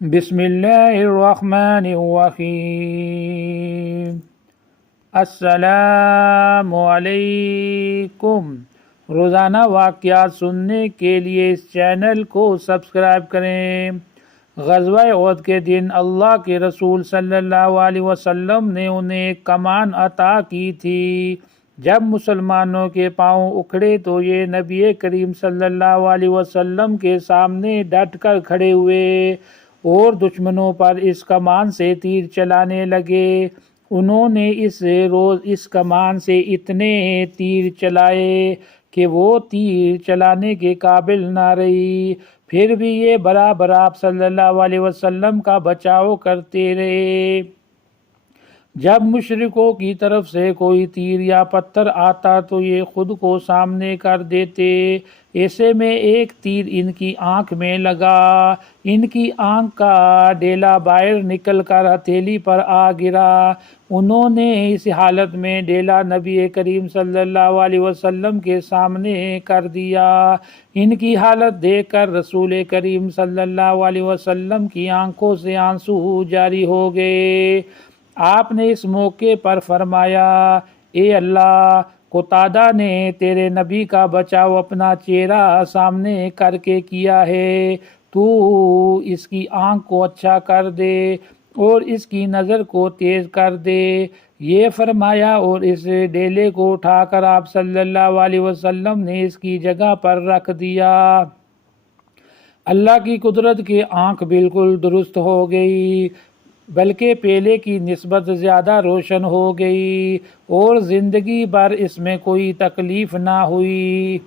بسم اللہ الرحمن الرحیم۔ السلام علیکم۔ روزانہ واقعات سننے کے لیے اس چینل کو سبسکرائب کریں۔ غزوہ احد کے دن اللہ کے رسول صلی اللہ علیہ وسلم نے انہیں ایک کمان عطا کی تھی۔ جب مسلمانوں کے پاؤں اکھڑے تو یہ نبی کریم صلی اللہ علیہ وسلم کے سامنے ڈٹ کر کھڑے ہوئے اور دشمنوں پر اس کمان سے تیر چلانے لگے۔ انہوں نے اس روز اس کمان سے اتنے تیر چلائے کہ وہ تیر چلانے کے قابل نہ رہی، پھر بھی یہ برابر آپ صلی اللہ علیہ وسلم کا بچاؤ کرتے رہے۔ جب مشرکوں کی طرف سے کوئی تیر یا پتھر آتا تو یہ خود کو سامنے کر دیتے۔ ایسے میں ایک تیر ان کی آنکھ میں لگا، ان کی آنکھ کا ڈیلا باہر نکل کر ہتھیلی پر آ گرا۔ انہوں نے اس حالت میں ڈیلا نبی کریم صلی اللہ علیہ وسلم کے سامنے کر دیا۔ ان کی حالت دیکھ کر رسول کریم صلی اللہ علیہ وسلم کی آنکھوں سے آنسو جاری ہو گئے۔ آپ نے اس موقع پر فرمایا، اے اللہ، قتادہ نے تیرے نبی کا بچاؤ اپنا چہرہ سامنے کر کے کیا ہے، تو اس کی آنکھ کو اچھا کر دے اور اس کی نظر کو تیز کر دے۔ یہ فرمایا اور اس ڈیلے کو اٹھا کر آپ صلی اللہ علیہ وسلم نے اس کی جگہ پر رکھ دیا۔ اللہ کی قدرت کی آنکھ بالکل درست ہو گئی، بلکہ پہلے کی نسبت زیادہ روشن ہو گئی اور زندگی بھر اس میں کوئی تکلیف نہ ہوئی۔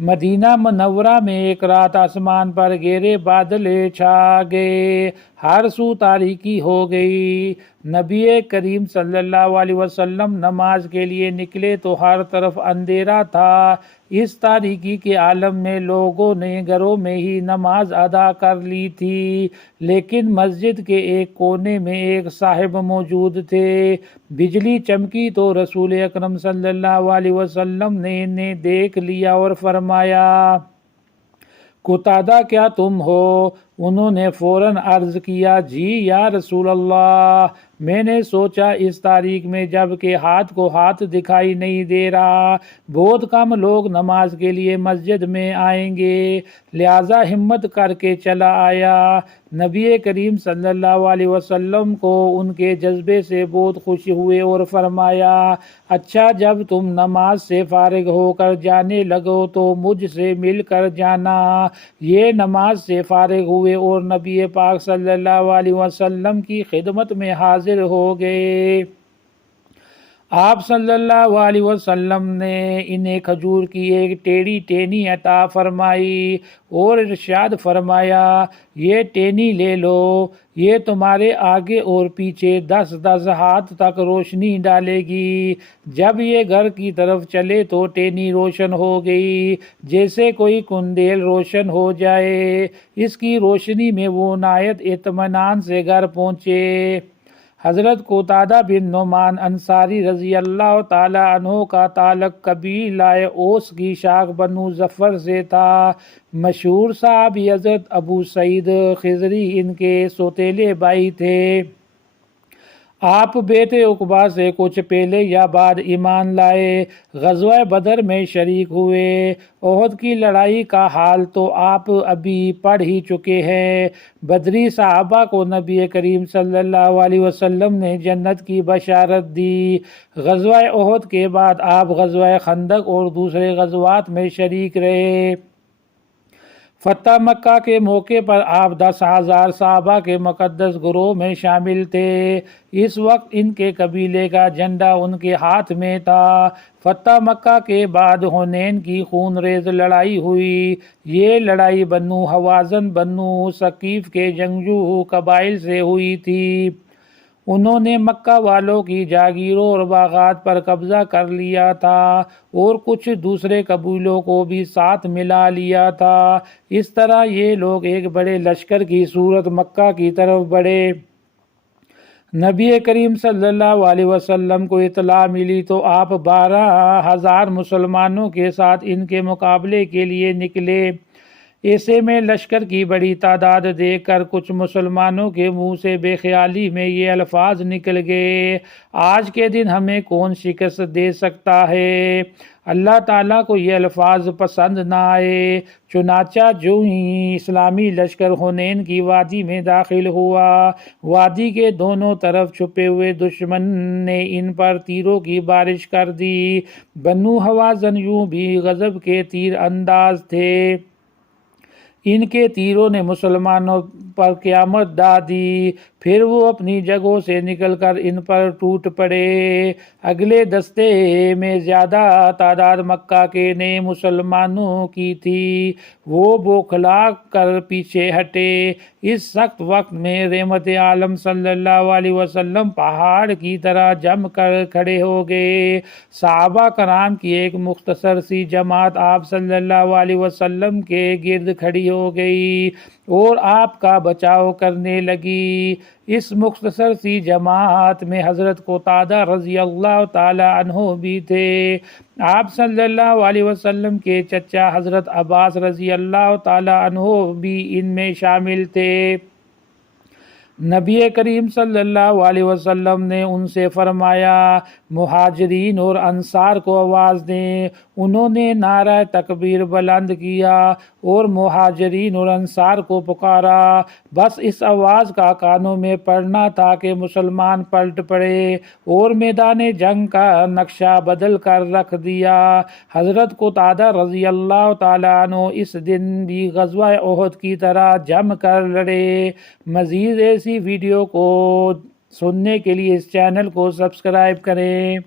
مدینہ منورہ میں ایک رات آسمان پر گہرے بادل چھا گئے، ہر سو تاریکی ہو گئی۔ نبی کریم صلی اللہ علیہ وسلم نماز کے لیے نکلے تو ہر طرف اندھیرا تھا۔ اس تاریکی کے عالم میں لوگوں نے گھروں میں ہی نماز ادا کر لی تھی، لیکن مسجد کے ایک کونے میں ایک صاحب موجود تھے۔ بجلی چمکی تو رسول اکرم صلی اللہ علیہ وسلم نے انہیں دیکھ لیا اور فرمایا، قتادہ کیا تم ہو؟ انہوں نے فوراً عرض کیا، جی یا رسول اللہ، میں نے سوچا اس تاریخ میں جب کہ ہاتھ کو ہاتھ دکھائی نہیں دے رہا، بہت کم لوگ نماز کے لیے مسجد میں آئیں گے، لہٰذا ہمت کر کے چلا آیا۔ نبی کریم صلی اللہ علیہ وسلم کو ان کے جذبے سے بہت خوشی ہوئے اور فرمایا، اچھا، جب تم نماز سے فارغ ہو کر جانے لگو تو مجھ سے مل کر جانا۔ یہ نماز سے فارغ ہوئے اور نبی پاک صلی اللہ علیہ وسلم کی خدمت میں حاضر ہو گئے۔ آپ صلی اللہ علیہ وسلم نے انہیں کھجور کی ایک ٹیڑھی ٹہنی عطا فرمائی اور ارشاد فرمایا، یہ ٹہنی لے لو، یہ تمہارے آگے اور پیچھے 10 ہاتھ تک روشنی ڈالے گی۔ جب یہ گھر کی طرف چلے تو ٹہنی روشن ہو گئی جیسے کوئی قندیل روشن ہو جائے۔ اس کی روشنی میں وہ نہایت اطمینان سے گھر پہنچے۔ حضرت قتادہ بن نعمان انصاری رضی اللہ تعالی عنہ کا تعلق قبیلہ اوس کی شاخ بنو ظفر سے تھا۔ مشہور صحابی حضرت ابو سعید خضری ان کے سوتیلے بھائی تھے۔ آپ بیت عقبہ سے کچھ پہلے یا بعد ایمان لائے، غزوہ بدر میں شریک ہوئے۔ احد کی لڑائی کا حال تو آپ ابھی پڑھ ہی چکے ہیں۔ بدری صحابہ کو نبی کریم صلی اللہ علیہ وسلم نے جنت کی بشارت دی۔ غزوہ احد کے بعد آپ غزوہ خندق اور دوسرے غزوات میں شریک رہے۔ فتح مکہ کے موقع پر آپ 10,000 صحابہ کے مقدس گروہ میں شامل تھے۔ اس وقت ان کے قبیلے کا جھنڈا ان کے ہاتھ میں تھا۔ فتح مکہ کے بعد حنین کی خون ریز لڑائی ہوئی۔ یہ لڑائی بنو حوازن بنو ثقیف کے جنگجو قبائل سے ہوئی تھی۔ انہوں نے مکہ والوں کی جاگیروں اور باغات پر قبضہ کر لیا تھا اور کچھ دوسرے قبیلوں کو بھی ساتھ ملا لیا تھا۔ اس طرح یہ لوگ ایک بڑے لشکر کی صورت مکہ کی طرف بڑھے۔ نبی کریم صلی اللہ علیہ وسلم کو اطلاع ملی تو آپ 12,000 مسلمانوں کے ساتھ ان کے مقابلے کے لیے نکلے۔ ایسے میں لشکر کی بڑی تعداد دیکھ کر کچھ مسلمانوں کے منہ سے بے خیالی میں یہ الفاظ نکل گئے، آج کے دن ہمیں کون شکست دے سکتا ہے؟ اللہ تعالیٰ کو یہ الفاظ پسند نہ آئے، چنانچہ جو ہی اسلامی لشکر حنین کی وادی میں داخل ہوا، وادی کے دونوں طرف چھپے ہوئے دشمن نے ان پر تیروں کی بارش کر دی۔ بنو حوازن یوں بھی غضب کے تیر انداز تھے، ان کے تیروں نے مسلمانوں پر قیامت ڈھا دی، پھر وہ اپنی جگہوں سے نکل کر ان پر ٹوٹ پڑے۔ اگلے دستے میں زیادہ تعداد مکہ کے نئے مسلمانوں کی تھی، وہ بوکھلا کر پیچھے ہٹے۔ اس سخت وقت میں رحمت عالم صلی اللہ علیہ وسلم پہاڑ کی طرح جم کر کھڑے ہو گئے۔ صحابہ کرام کی ایک مختصر سی جماعت آپ صلی اللہ علیہ وسلم کے گرد کھڑی ہو گئی اور آپ کا بچاؤ کرنے لگی۔ اس مختصر سی جماعت میں حضرت قتادہ رضی اللہ تعالی عنہ بھی تھے۔ آپ صلی اللہ علیہ وسلم کے چچا حضرت عباس رضی اللہ تعالی عنہ بھی ان میں شامل تھے۔ نبی کریم صلی اللہ علیہ وسلم نے ان سے فرمایا، مہاجرین اور انصار کو آواز دیں۔ انہوں نے نعرہ تکبیر بلند کیا اور مہاجرین اور انصار کو پکارا، بس اس آواز کا کانوں میں پڑنا تھا کہ مسلمان پلٹ پڑے اور میدان جنگ کا نقشہ بدل کر رکھ دیا۔ حضرت قتادہ رضی اللہ تعالیٰ عنہ اس دن بھی غزوہ احد کی طرح جم کر لڑے۔ مزید ایسی ویڈیو کو سننے کے لیے اس چینل کو سبسکرائب کریں۔